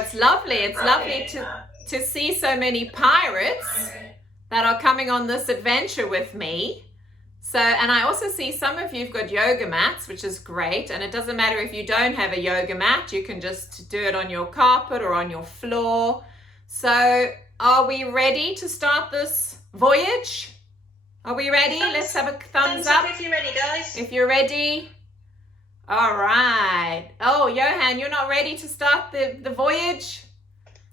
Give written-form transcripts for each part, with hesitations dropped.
it's lovely. It's lovely to see so many pirates that are coming on this adventure with me. So, and I also see some of you've got yoga mats, which is great. And it doesn't matter if you don't have a yoga mat, you can just do it on your carpet or on your floor. So, are we ready to start this voyage? Are we ready? Let's have a thumbs up if you're ready, guys. If you're ready. All right. Oh, Johan, you're not ready to start the voyage?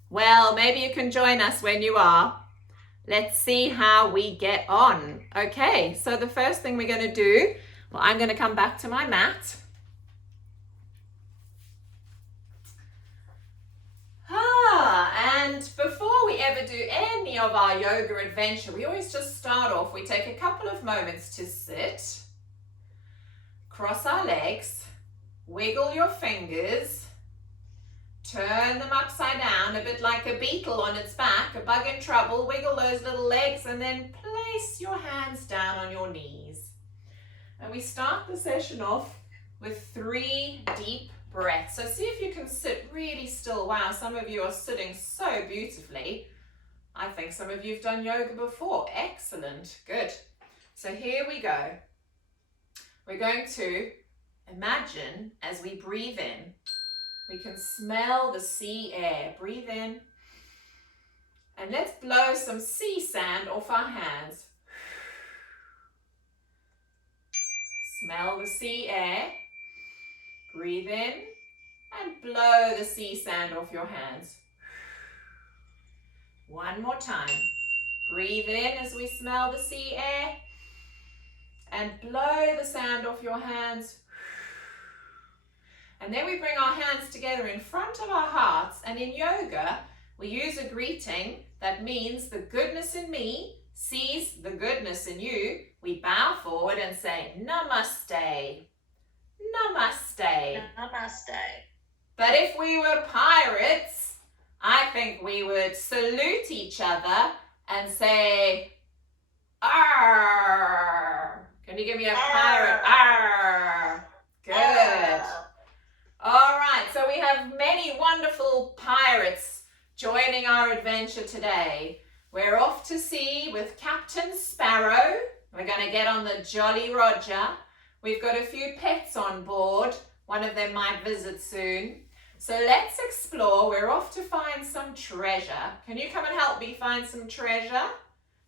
Well, maybe you can join us when you are. Let's see how we get on. Okay, so the first thing we're going to do, well, I'm going to come back to my mat. And before we ever do any of our yoga adventure, we always just start off. We take a couple of moments to sit, cross our legs, wiggle your fingers, turn them upside down, a bit like a beetle on its back, a bug in trouble. Wiggle those little legs and then place your hands down on your knees. And we start the session off with 3 deep breaths. So see if you can sit really still. Wow, some of you are sitting so beautifully. I think some of you have done yoga before. Excellent. Good. So here we go. We're going to imagine as we breathe in, we can smell the sea air. Breathe in. And let's blow some sea sand off our hands. Smell the sea air. Breathe in and blow the sea sand off your hands. One more time. Breathe in as we smell the sea air and blow the sand off your hands. And then we bring our hands together in front of our hearts, and in yoga we use a greeting that means the goodness in me sees the goodness in you. We bow forward and say Namaste. Namaste. Namaste. But if we were pirates, I think we would salute each other and say Arr. Can you give me a pirate? Arr. Good. All right, so we have many wonderful pirates joining our adventure today. We're off to sea with Captain Sparrow. We're going to get on the Jolly Roger. We've got a few pets on board. One of them might visit soon. So let's explore. We're off to find some treasure. Can you come and help me find some treasure?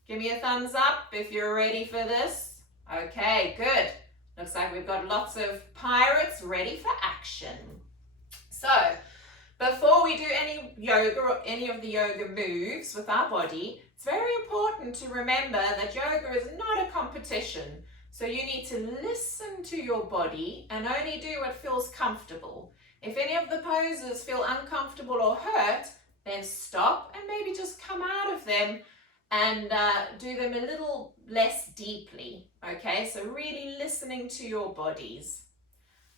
Give me a thumbs up if you're ready for this. Okay, good. Looks like we've got lots of pirates ready for action. So, before we do any yoga or any of the yoga moves with our body, it's very important to remember that yoga is not a competition. So you need to listen to your body and only do what feels comfortable. If any of the poses feel uncomfortable or hurt, then stop and maybe just come out of them and do them a little less deeply. Okay, so really listening to your bodies.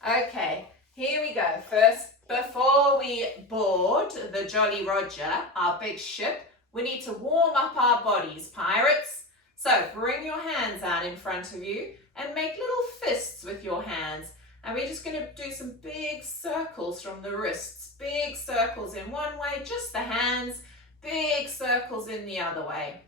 Okay, here we go. First, before we board the Jolly Roger, our big ship, we need to warm up our bodies, pirates. So bring your hands out in front of you and make little fists with your hands. And we're just going to do some big circles from the wrists. Big circles in one way, just the hands. Big circles in the other way.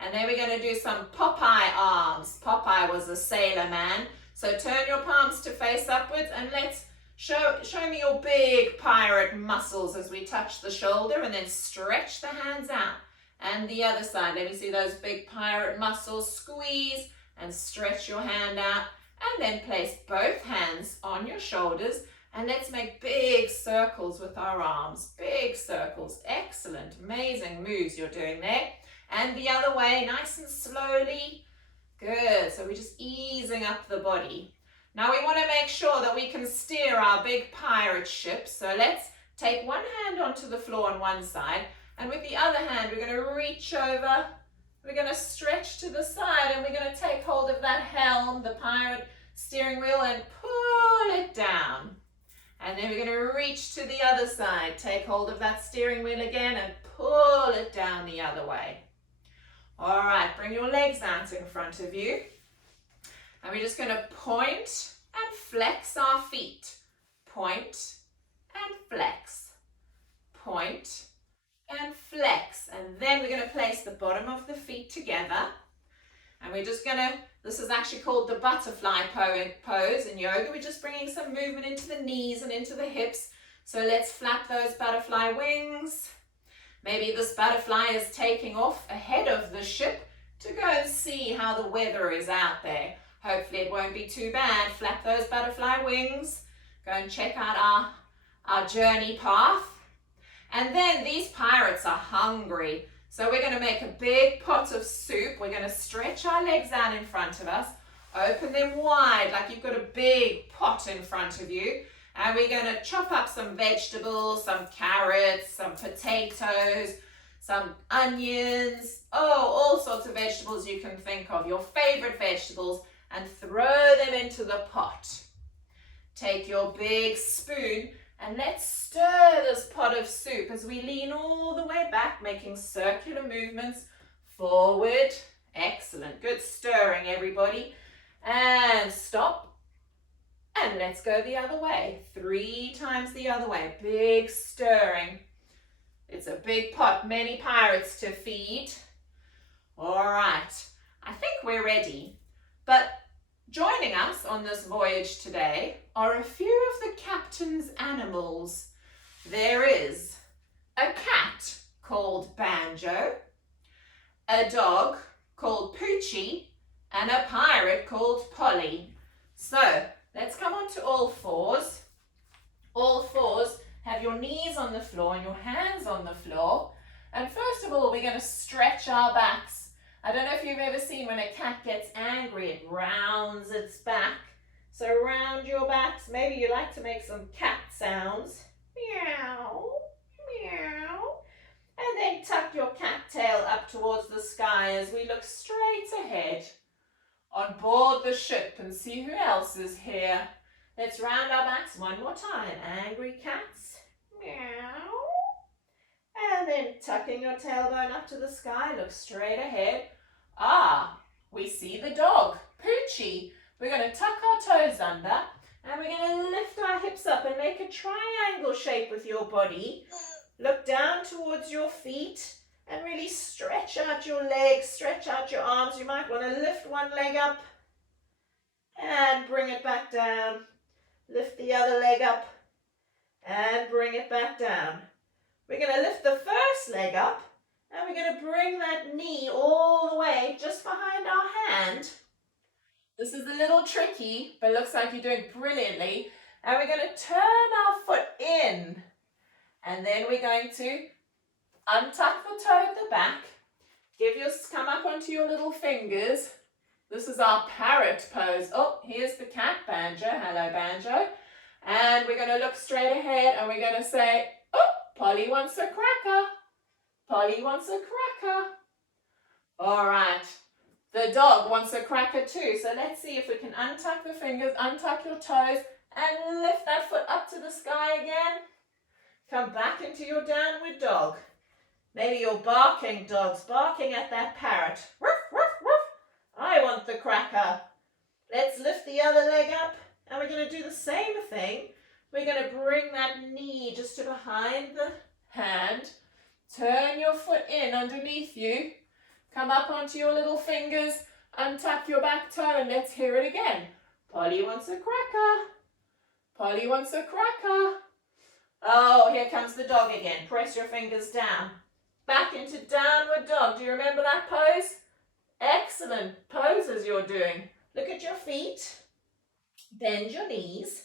And then we're going to do some Popeye arms. Popeye was a sailor man. So turn your palms to face upwards and let's show me your big pirate muscles as we touch the shoulder, and then stretch the hands out. And the other side, let me see those big pirate muscles. Squeeze and stretch your hand out. And then place both hands on your shoulders and let's make big circles with our arms. Big circles. Excellent. Amazing moves you're doing there. And the other way, nice and slowly. Good. So we're just easing up the body. Now we want to make sure that we can steer our big pirate ship. So let's take one hand onto the floor on one side, and with the other hand we're going to reach over. We're going to stretch to the side and we're going to take hold of that helm, the pirate steering wheel, and pull it down. And then we're going to reach to the other side, take hold of that steering wheel again and pull it down the other way. All right, bring your legs out in front of you. And we're just going to point and flex our feet. Point and flex. point and flex. And then we're going to place the bottom of the feet together. And we're just going to, this is actually called the butterfly pose in yoga. We're just bringing some movement into the knees and into the hips. So let's flap those butterfly wings. Maybe this butterfly is taking off ahead of the ship to go and see how the weather is out there. Hopefully it won't be too bad. Flap those butterfly wings. Go and check out our journey path. And then these pirates are hungry. So we're going to make a big pot of soup. We're going to stretch our legs out in front of us. Open them wide like you've got a big pot in front of you. And we're going to chop up some vegetables, some carrots, some potatoes, some onions, all sorts of vegetables you can think of, your favorite vegetables, and throw them into the pot. Take your big spoon and let's stir this pot of soup as we lean all the way back, making circular movements forward. Excellent. Good stirring, everybody. And stop. And let's go the other way. 3 times the other way. Big stirring. It's a big pot, many pirates to feed. All right. I think we're ready. But joining us on this voyage today are a few of the captain's animals. There is a cat called Banjo, a dog called Poochie, and a pirate called Polly. So let's come on to all fours. All fours, have your knees on the floor and your hands on the floor. And first of all, we're going to stretch our backs. I don't know if you've ever seen when a cat gets angry, it rounds its back. So round your backs. Maybe you like to make some cat sounds. Meow, meow. And then tuck your cat tail up towards the sky as we look straight ahead on board the ship and see who else is here. Let's round our backs one more time. Angry cats. Meow. And then tucking your tailbone up to the sky, look straight ahead. We see the dog, Poochie. We're going to tuck our toes under and we're going to lift our hips up and make a triangle shape with your body. Look down towards your feet and really stretch out your legs, stretch out your arms. You might want to lift one leg up and bring it back down. Lift the other leg up and bring it back down. We're going to lift the first leg up and we're going to bring that knee all the way just behind our hand. This is a little tricky, but it looks like you're doing brilliantly. And we're going to turn our foot in. And then we're going to untuck the toe at the back. Come up onto your little fingers. This is our parrot pose. Oh, here's the cat, Banjo. Hello, Banjo. And we're going to look straight ahead and we're going to say, oh, Polly wants a cracker. Polly wants a cracker. All right. The dog wants a cracker too. So let's see if we can untuck the fingers, untuck your toes, and lift that foot up to the sky again. Come back into your downward dog. Maybe you're barking, dogs, barking at that parrot. Woof, woof, woof. I want the cracker. Let's lift the other leg up and we're going to do the same thing. We're going to bring that knee just to behind the hand. Turn your foot in underneath you. Come up onto your little fingers. Untuck your back toe and let's hear it again. Polly wants a cracker. Polly wants a cracker. Oh, here comes the dog again. Press your fingers down. Back into downward dog. Do you remember that pose? Excellent poses you're doing. Look at your feet. Bend your knees.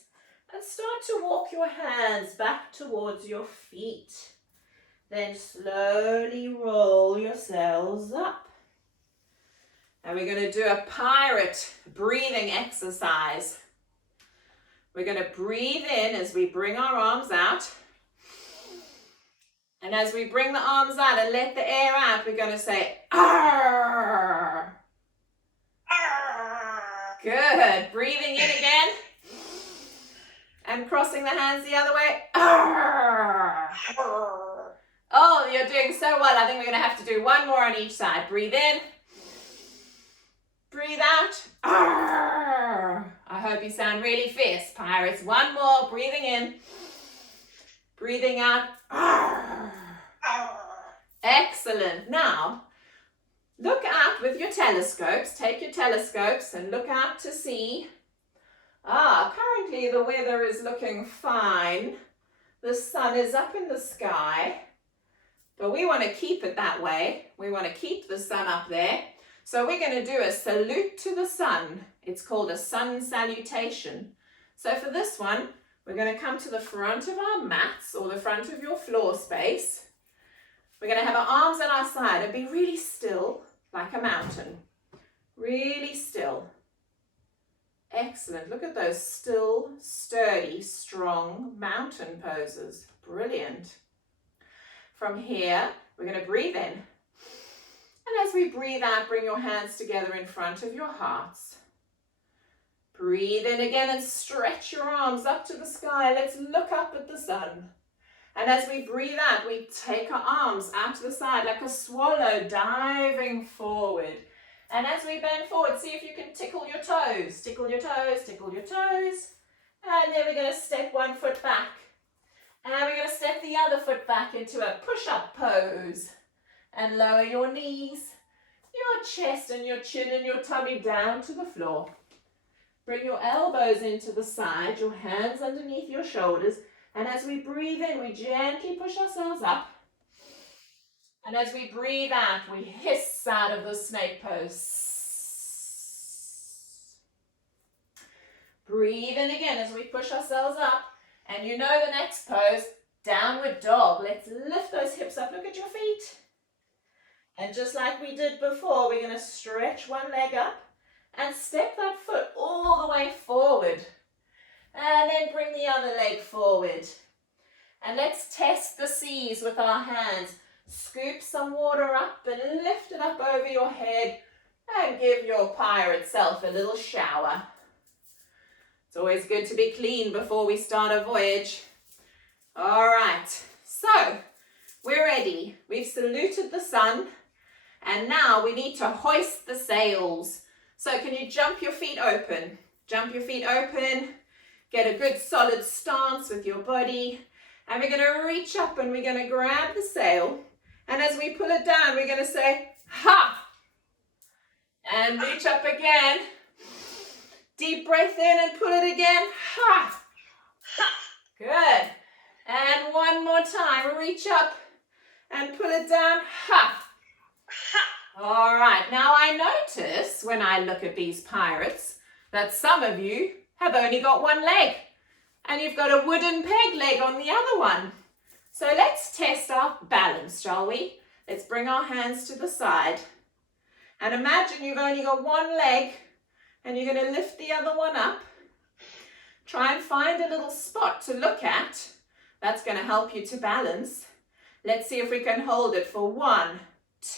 And start to walk your hands back towards your feet. Then slowly roll yourselves up. And we're going to do a pirate breathing exercise. We're going to breathe in as we bring our arms out. And as we bring the arms out and let the air out, we're going to say, "Arr!" Good. Breathing in again. And crossing the hands the other way. Arr! Oh, you're doing so well. I think we're going to have to do one more on each side. Breathe in. Breathe out. Arr! I hope you sound really fierce, pirates. One more. Breathing in. Breathing out. Arr! Excellent. Now, look out with your telescopes. Take your telescopes and look out to sea. Currently the weather is looking fine. The sun is up in the sky, but we want to keep it that way. We want to keep the sun up there. So we're going to do a salute to the sun. It's called a sun salutation. So for this one, we're going to come to the front of our mats or the front of your floor space. We're going to have our arms at our side and be really still, like a mountain. Really still. Excellent. Look at those still, sturdy, strong mountain poses. Brilliant. From here, we're going to breathe in. And as we breathe out, bring your hands together in front of your hearts. Breathe in again and stretch your arms up to the sky. Let's look up at the sun. And as we breathe out, we take our arms out to the side like a swallow diving forward. And as we bend forward, see if you can tickle your toes. Tickle your toes, tickle your toes. And then we're going to step one foot back. And we're going to step the other foot back into a push-up pose. And lower your knees, your chest and your chin and your tummy down to the floor. Bring your elbows into the side, your hands underneath your shoulders. And as we breathe in, we gently push ourselves up. And as we breathe out, we hiss out of the snake pose. Breathe in again as we push ourselves up. And you know the next pose, downward dog. Let's lift those hips up. Look at your feet. And just like we did before, we're going to stretch one leg up and step that foot all the way forward. And then bring the other leg forward. And let's test the seas with our hands. Scoop some water up and lift it up over your head and give your pirate self a little shower. It's always good to be clean before we start a voyage. All right, so we're ready. We've saluted the sun and now we need to hoist the sails. So can you jump your feet open? Jump your feet open. Get a good solid stance with your body. And we're going to reach up and we're going to grab the sail. And as we pull it down, we're going to say, ha! And reach up again. Deep breath in and pull it again. Ha! Good. And one more time. Reach up and pull it down. Ha! All right. Now I notice when I look at these pirates that some of you have only got one leg. And you've got a wooden peg leg on the other one. So let's test our balance, shall we? Let's bring our hands to the side. And imagine you've only got one leg and you're going to lift the other one up. Try and find a little spot to look at. That's going to help you to balance. Let's see if we can hold it for 1,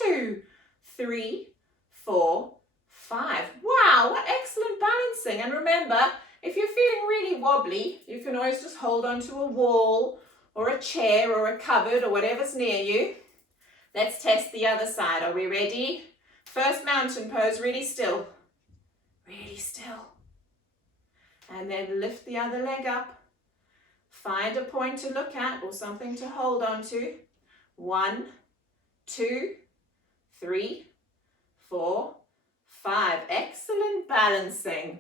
2, 3, 4, 5. Wow, what excellent balancing. And remember, if you're feeling really wobbly, you can always just hold onto a wall or a chair or a cupboard or whatever's near you. Let's test the other side. Are we ready? First mountain pose, really still. Really still. And then lift the other leg up. Find a point to look at or something to hold on to. 1, 2, 3, 4, 5. Excellent balancing.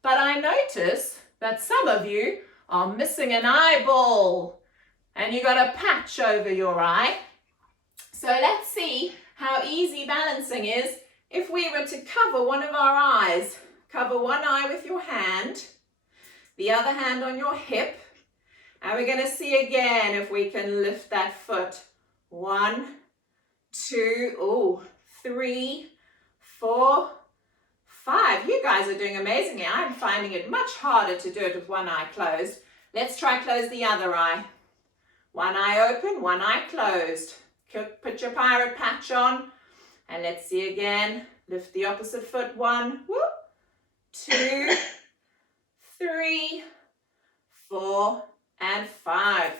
But I notice that some of you are missing an eyeball and you got a patch over your eye. So let's see how easy balancing is if we were to cover one of our eyes. Cover one eye with your hand, the other hand on your hip, and we're going to see again if we can lift that foot. 1, 2, 3, 4, 5. You guys are doing amazingly. I'm finding it much harder to do it with one eye closed. Let's try close the other eye. One eye open, one eye closed. Put your pirate patch on. And let's see again. Lift the opposite foot. 1, 2, 3, 4, and 5.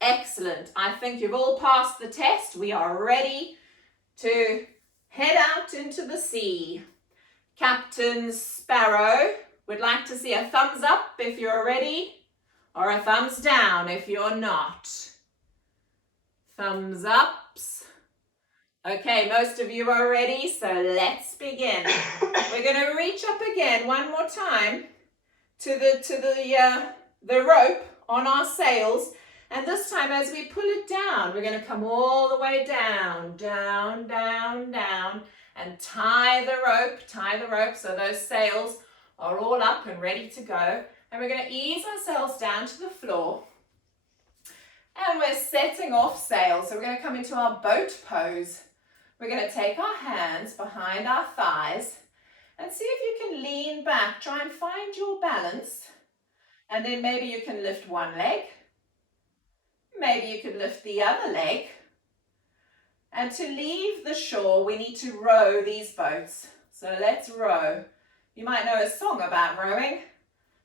Excellent. I think you've all passed the test. We are ready to head out into the sea. Captain Sparrow would like to see a thumbs up if you're ready, or a thumbs down if you're not. Thumbs ups. Okay, most of you are ready, so let's begin. We're going to reach up again one more time to the rope on our sails, and this time as we pull it down, we're going to come all the way down, down, down, down, and tie the rope so those sails are all up and ready to go. And we're going to ease ourselves down to the floor, and we're setting off sail. So we're going to come into our boat pose. We're going to take our hands behind our thighs and see if you can lean back. Try and find your balance. And then maybe you can lift one leg. Maybe you could lift the other leg. And to leave the shore, we need to row these boats. So let's row. You might know a song about rowing.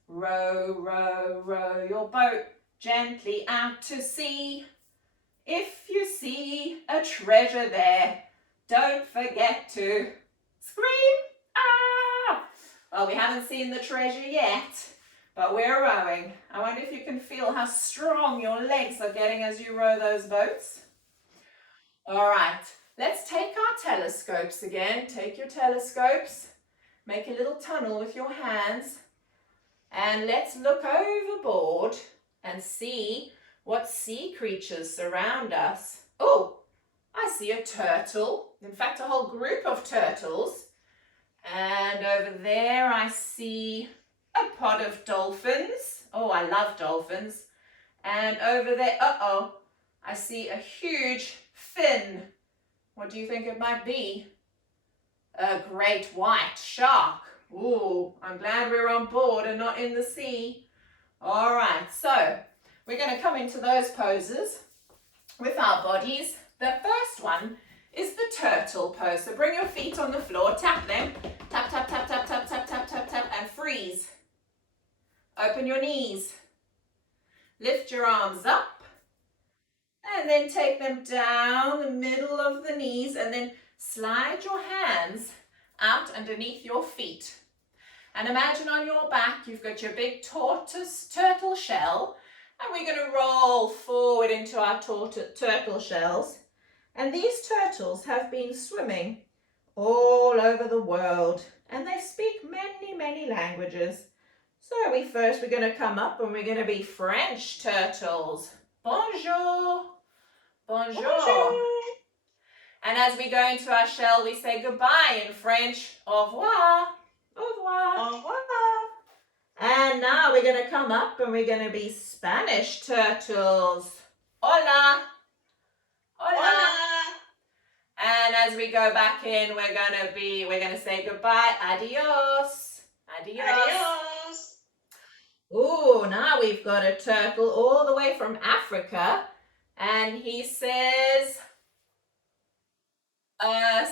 Row, row, row your boat gently out to sea. If you see a treasure there, don't forget to scream, ah! Well, we haven't seen the treasure yet, but we're rowing. I wonder if you can feel how strong your legs are getting as you row those boats. All right, let's take our telescopes again. Take your telescopes, make a little tunnel with your hands, and let's look overboard and see what sea creatures surround us. Oh, I see a turtle. In fact, a whole group of turtles. And over there I see a pod of dolphins. Oh, I love dolphins. And over there, I see a huge fin. What do you think it might be? A great white shark. Ooh, I'm glad we're on board and not in the sea. All right, so we're going to come into those poses with our bodies. The first one is the turtle pose. So bring your feet on the floor, tap them. Tap, tap, tap, tap, tap, tap, tap, tap, tap, and freeze. Open your knees. Lift your arms up. And then take them down the middle of the knees and then slide your hands out underneath your feet. And imagine on your back you've got your big turtle shell, and we're going to roll forward into our turtle shells. And these turtles have been swimming all over the world, and they speak many, many languages. So we're going to come up and we're going to be French turtles. Bonjour. Bonjour. Bonjour. And as we go into our shell, we say goodbye in French. Au revoir. Au revoir. Au revoir. And now we're going to come up and we're going to be Spanish turtles. Hola. Hola. Hola. And as we go back in, we're going to say goodbye. Adios. Adios. Adios. Ooh, now we've got a turtle all the way from Africa. And he says, I've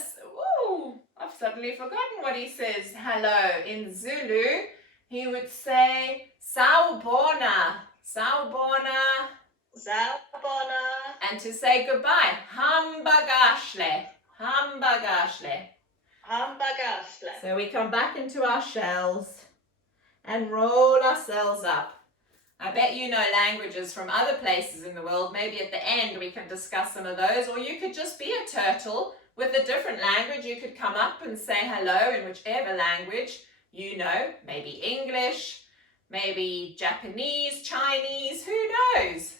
suddenly forgotten what he says. Hello. In Zulu, he would say, Sawubona. Sawubona. Sawubona. And to say goodbye, Hambagashle. Hambagashle. Hambagashle. So we come back into our shells and roll ourselves up. I bet you know languages from other places in the world. Maybe at the end we can discuss some of those. Or you could just be a turtle with a different language. You could come up and say hello in whichever language you know. Maybe English, maybe Japanese, Chinese, who knows?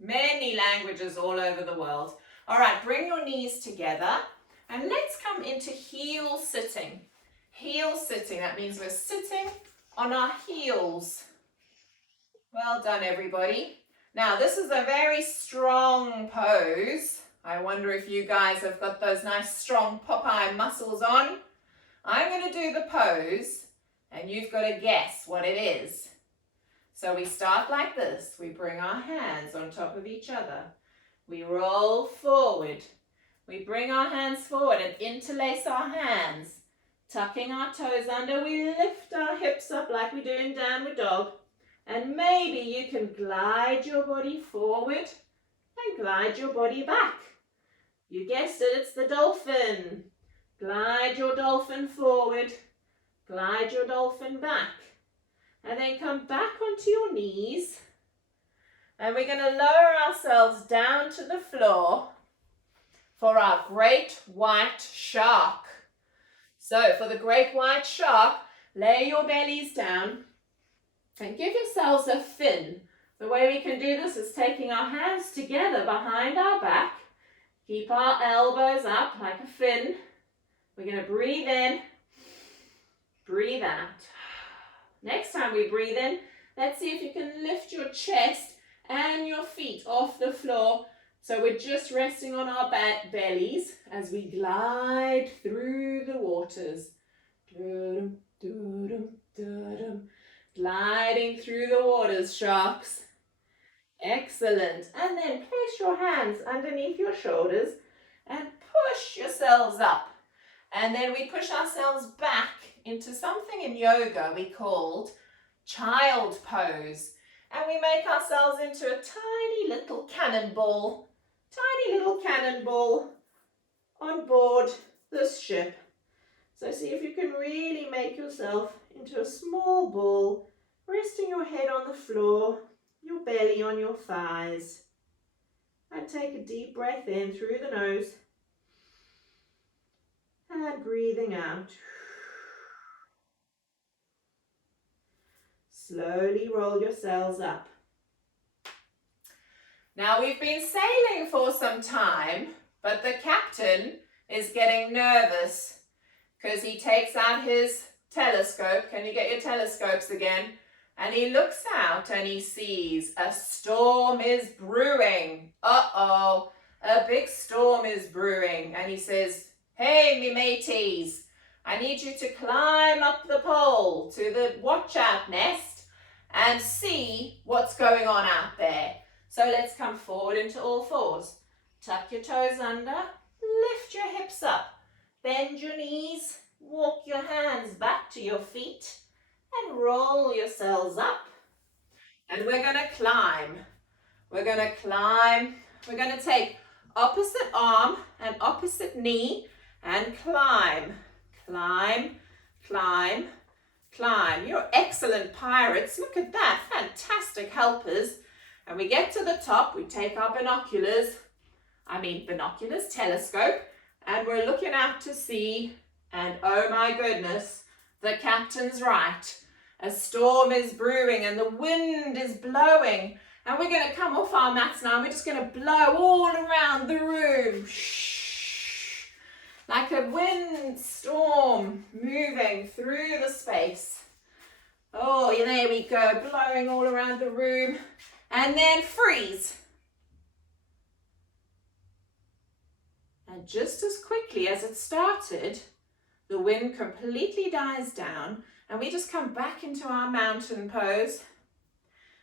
Many languages all over the world. All right, bring your knees together and let's come into heel sitting. Heel sitting, that means we're sitting on our heels. Well done, everybody. Now, this is a very strong pose. I wonder if you guys have got those nice strong Popeye muscles on. I'm going to do the pose, and you've got to guess what it is. So we start like this. We bring our hands on top of each other. We roll forward. We bring our hands forward and interlace our hands. Tucking our toes under, we lift our hips up like we do in Downward Dog. And maybe you can glide your body forward and glide your body back. You guessed it, it's the dolphin. Glide your dolphin forward, glide your dolphin back. And then come back onto your knees. And we're going to lower ourselves down to the floor. for our great white shark. So for the great white shark, lay your bellies down and give yourselves a fin. The way we can do this is taking our hands together behind our back. Keep our elbows up like a fin. We're going to breathe in, breathe out. Next time we breathe in, let's see if you can lift your chest and your feet off the floor. So we're just resting on our bellies as we glide through the waters. Gliding through the waters, sharks. Excellent. And then place your hands underneath your shoulders and push yourselves up. And then we push ourselves back into something in yoga we called child pose. And we make ourselves into a tiny little cannonball on board this ship. So see if you can really make yourself into a small ball, resting your head on the floor, your belly on your thighs. And take a deep breath in through the nose and breathing out. Slowly roll yourselves up. Now we've been sailing for some time, but the captain is getting nervous because he takes out his telescope. Can you get your telescopes again? And he looks out and he sees a storm is brewing. Uh-oh, a big storm is brewing. And he says, hey, me mateys, I need you to climb up the pole to the watch out nest and see what's going on out there. So let's come forward into all fours. Tuck your toes under, lift your hips up, bend your knees, walk your hands back to your feet and roll yourselves up. And we're going to climb. We're going to climb. We're going to take opposite arm and opposite knee and climb. Climb, climb, climb. You're excellent pirates. Look at that. Fantastic helpers. And we get to the top. We take our telescope, and we're looking out to sea. And oh my goodness, the captain's right. A storm is brewing and the wind is blowing. And we're going to come off our mats now. And we're just going to blow all around the room. Shh. Like a wind storm moving through the space. Oh, there we go. Blowing all around the room. And then freeze. And just as quickly as it started, the wind completely dies down and we just come back into our mountain pose.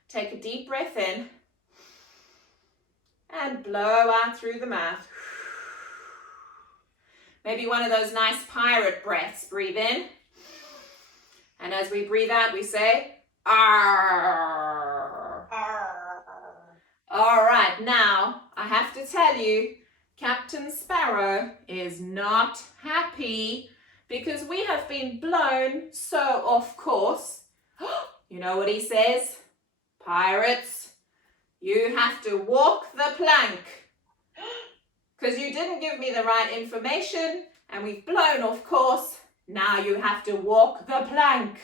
Take a deep breath in and blow out through the mouth. Maybe one of those nice pirate breaths. Breathe in. And as we breathe out, we say, "Arr." Arr. All right, now I have to tell you, Captain Sparrow is not happy because we have been blown so off course. You know what he says? Pirates, you have to walk the plank because you didn't give me the right information and we've blown off course. Now you have to walk the plank.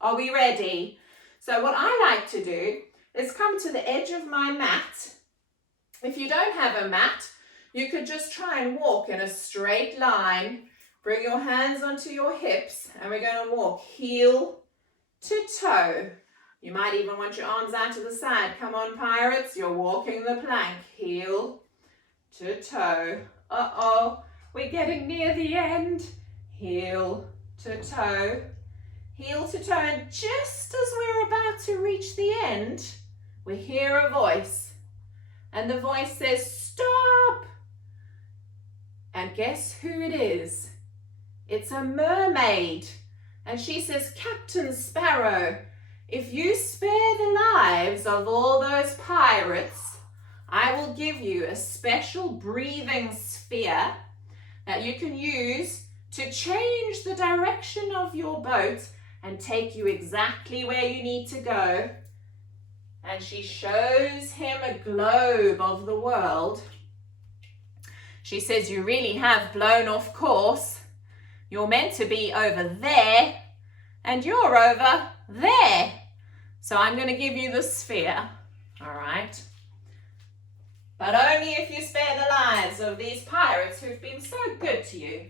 Are we ready? So what I like to do is come to the edge of my mat. If you don't have a mat, you could just try and walk in a straight line. Bring your hands onto your hips and we're going to walk heel to toe. You might even want your arms out to the side. Come on, pirates, you're walking the plank, heel to toe. Uh-oh, we're getting near the end. Heel to toe, and just as we're about to reach the end, we hear a voice. And the voice says, stop! And guess who it is? It's a mermaid. And she says, Captain Sparrow, if you spare the lives of all those pirates, I will give you a special breathing sphere that you can use to change the direction of your boat and take you exactly where you need to go. And she shows him a globe of the world. She says you really have blown off course. You're meant to be over there and you're over there. So I'm going to give you the sphere, all right? But only if you spare the lives of these pirates who've been so good to you.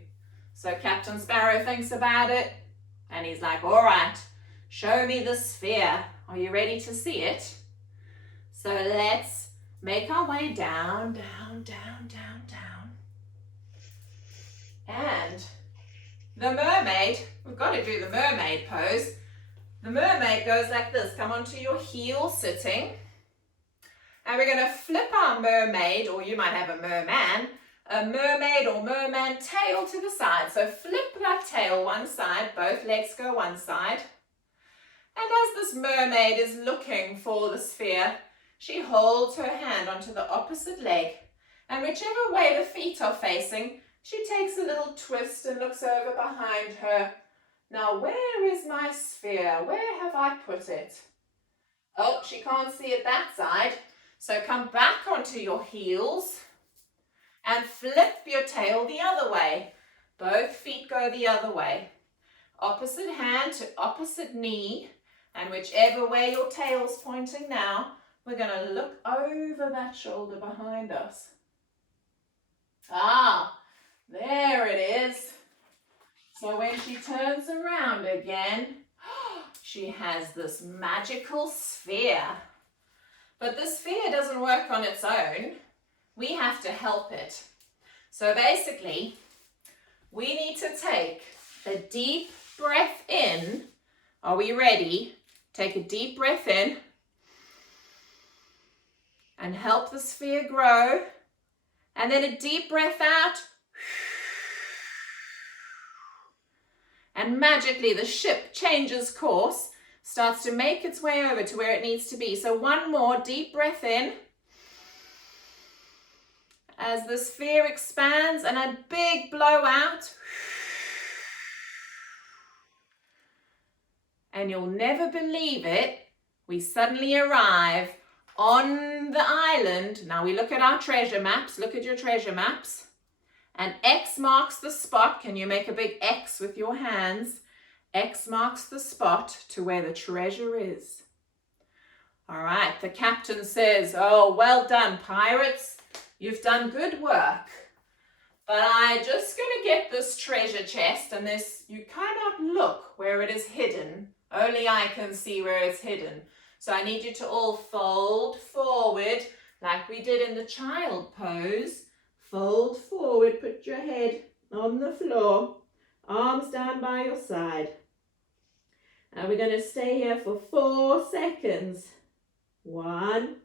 So Captain Sparrow thinks about it and he's like, all right, show me the sphere. Are you ready to see it? So let's make our way down, down, down, down, down. And the mermaid, we've got to do the mermaid pose. The mermaid goes like this. Come onto your heel sitting. And we're going to flip our mermaid, or you might have a merman, a mermaid or merman tail to the side. So flip that tail one side, both legs go one side. And as this mermaid is looking for the sphere, she holds her hand onto the opposite leg. And whichever way the feet are facing, she takes a little twist and looks over behind her. Now, where is my sphere? Where have I put it? Oh, she can't see it that side. So come back onto your heels and flip your tail the other way. Both feet go the other way. Opposite hand to opposite knee. And whichever way your tail's pointing now, we're going to look over that shoulder behind us. Ah, there it is. So when she turns around again, she has this magical sphere. But the sphere doesn't work on its own. We have to help it. So basically, we need to take a deep breath in. Are we ready? Take a deep breath in and help the sphere grow. And then a deep breath out. And magically the ship changes course, starts to make its way over to where it needs to be. So one more deep breath in. As the sphere expands, and a big blow out. And you'll never believe it, we suddenly arrive on the island. Now we look at our treasure maps. Look at your treasure maps. And X marks the spot. Can you make a big X with your hands? X marks the spot to where the treasure is. All right, the captain says, oh, well done, pirates. You've done good work. But I'm just going to get this treasure chest, and this, you cannot look where it is hidden. Only I can see where it's hidden. So I need you to all fold forward like we did in the child pose. Fold forward, put your head on the floor, arms down by your side. And we're going to stay here for 4 seconds. 1,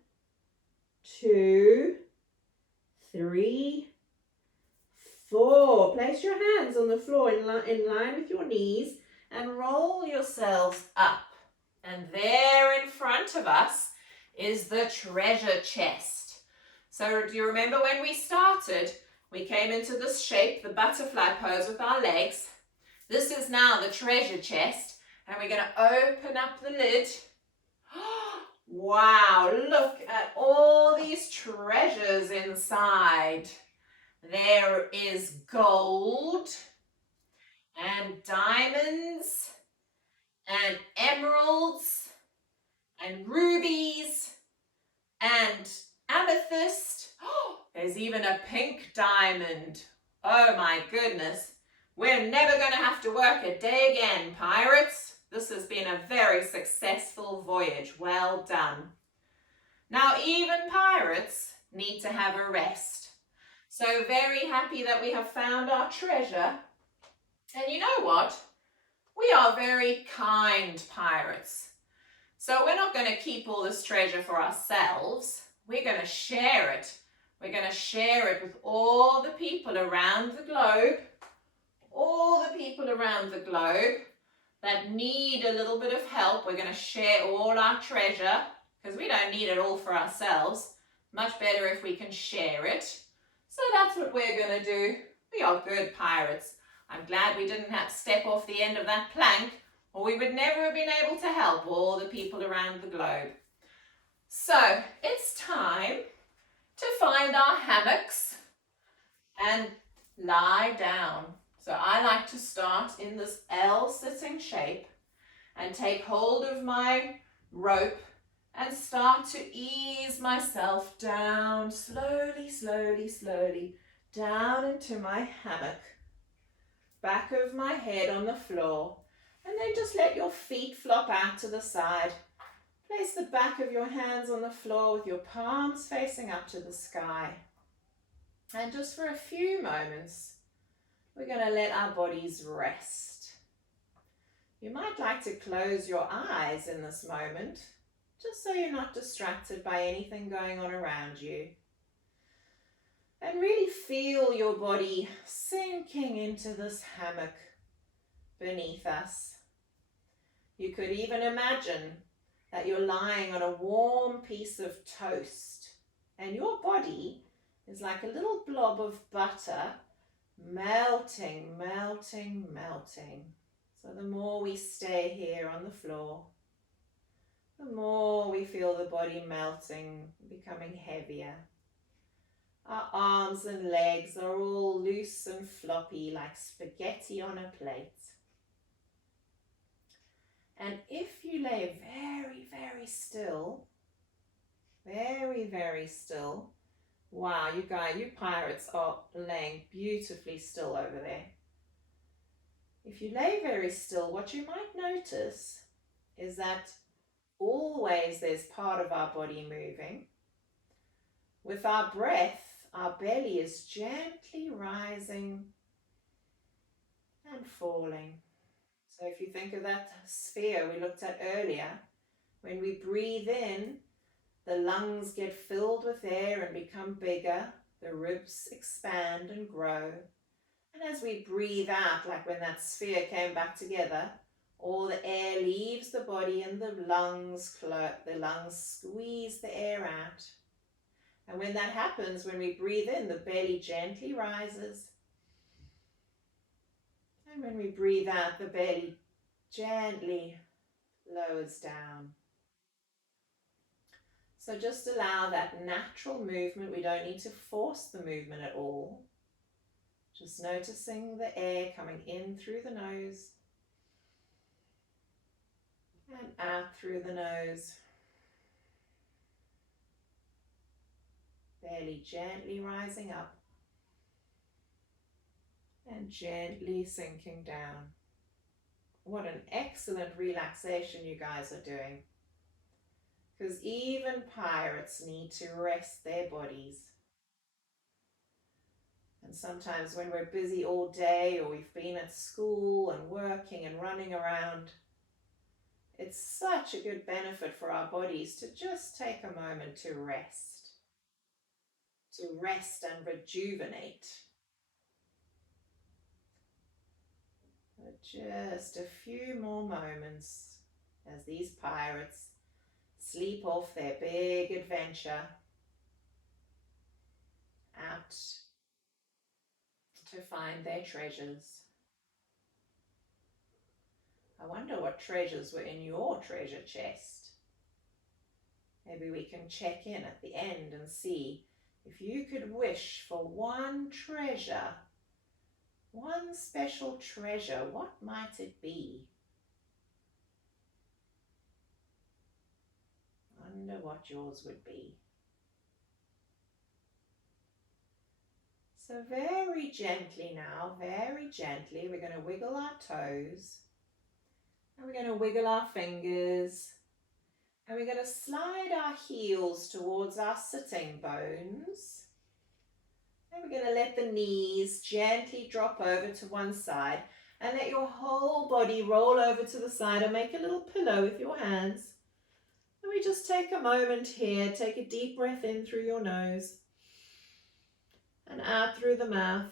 2, 3, 4. Place your hands on the floor in line with your knees and roll yourselves up. And there in front of us is the treasure chest. So do you remember when we started, we came into this shape, the butterfly pose with our legs. This is now the treasure chest, and we're going to open up the lid. Wow, look at all these treasures inside. There is gold and diamonds and emeralds and rubies and amethyst. There's even a pink diamond. Oh my goodness. We're never going to have to work a day again, pirates. This has been a very successful voyage. Well done. Now, even pirates need to have a rest. So very happy that we have found our treasure. And you know what? We are very kind pirates. So we're not going to keep all this treasure for ourselves. We're going to share it. We're going to share it with all the people around the globe. All the people around the globe that need a little bit of help. We're going to share all our treasure because we don't need it all for ourselves. Much better if we can share it. So that's what we're going to do. We are good pirates. I'm glad we didn't have to step off the end of that plank, or we would never have been able to help all the people around the globe. So it's time to find our hammocks. and lie down. So I like to start in this L sitting shape and take hold of my rope and start to ease myself down slowly, slowly, slowly down into my hammock. Back of my head on the floor, and then just let your feet flop out to the side. Place the back of your hands on the floor with your palms facing up to the sky. And just for a few moments, we're going to let our bodies rest. You might like to close your eyes in this moment, just so you're not distracted by anything going on around you. And really feel your body sinking into this hammock beneath us. You could even imagine that you're lying on a warm piece of toast and your body is like a little blob of butter melting, melting, melting. So the more we stay here on the floor, the more we feel the body melting, becoming heavier. Our arms and legs are all loose and floppy like spaghetti on a plate. And if you lay very, very still, very, very still, wow, you pirates are laying beautifully still over there. If you lay very still, what you might notice is that always there's part of our body moving. With our breath, our belly is gently rising and falling. So if you think of that sphere we looked at earlier, when we breathe in, the lungs get filled with air and become bigger, the ribs expand and grow. And as we breathe out, like when that sphere came back together, all the air leaves the body and the lungs squeeze the air out. And when that happens, when we breathe in, the belly gently rises. And when we breathe out, the belly gently lowers down. So just allow that natural movement. We don't need to force the movement at all. Just noticing the air coming in through the nose and out through the nose. Belly gently rising up and gently sinking down. What an excellent relaxation you guys are doing. Because even pirates need to rest their bodies. And sometimes when we're busy all day or we've been at school and working and running around, it's such a good benefit for our bodies to just take a moment to rest and rejuvenate. But just a few more moments as these pirates sleep off their big adventure out to find their treasures. I wonder what treasures were in your treasure chest. Maybe we can check in at the end and see if you could wish for one treasure, one special treasure, what might it be? Wonder what yours would be. So very gently now, very gently, we're going to wiggle our toes and we're going to wiggle our fingers and we're going to slide our heels towards our sitting bones. And we're going to let the knees gently drop over to one side and let your whole body roll over to the side and make a little pillow with your hands. And we just take a moment here, take a deep breath in through your nose and out through the mouth.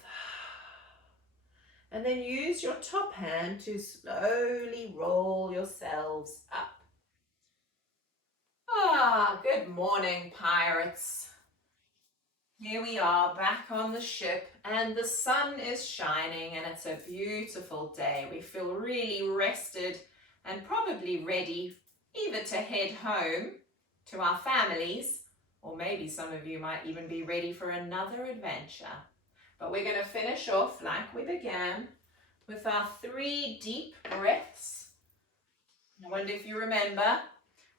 And then use your top hand to slowly roll yourselves up. Good morning, pirates. Here we are back on the ship and the sun is shining and it's a beautiful day. We feel really rested and probably ready either to head home to our families, or maybe some of you might even be ready for another adventure. But we're going to finish off like we began with our 3 deep breaths. I wonder if you remember.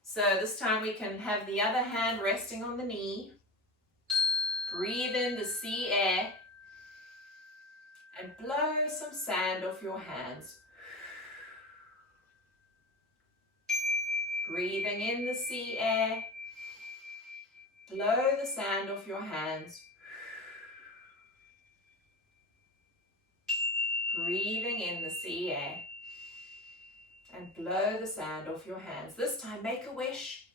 So this time we can have the other hand resting on the knee. Breathe in the sea air and blow some sand off your hands. Breathing in the sea air, blow the sand off your hands. Breathing in the sea air and blow the sand off your hands. This time make a wish.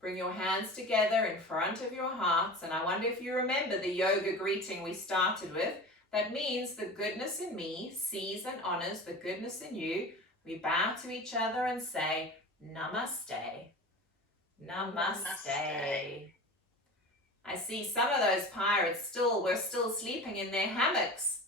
Bring your hands together in front of your hearts, and I wonder if you remember the yoga greeting we started with. That means the goodness in me sees and honors the goodness in you. We bow to each other and say, Namaste. Namaste. I see some of those pirates were still sleeping in their hammocks.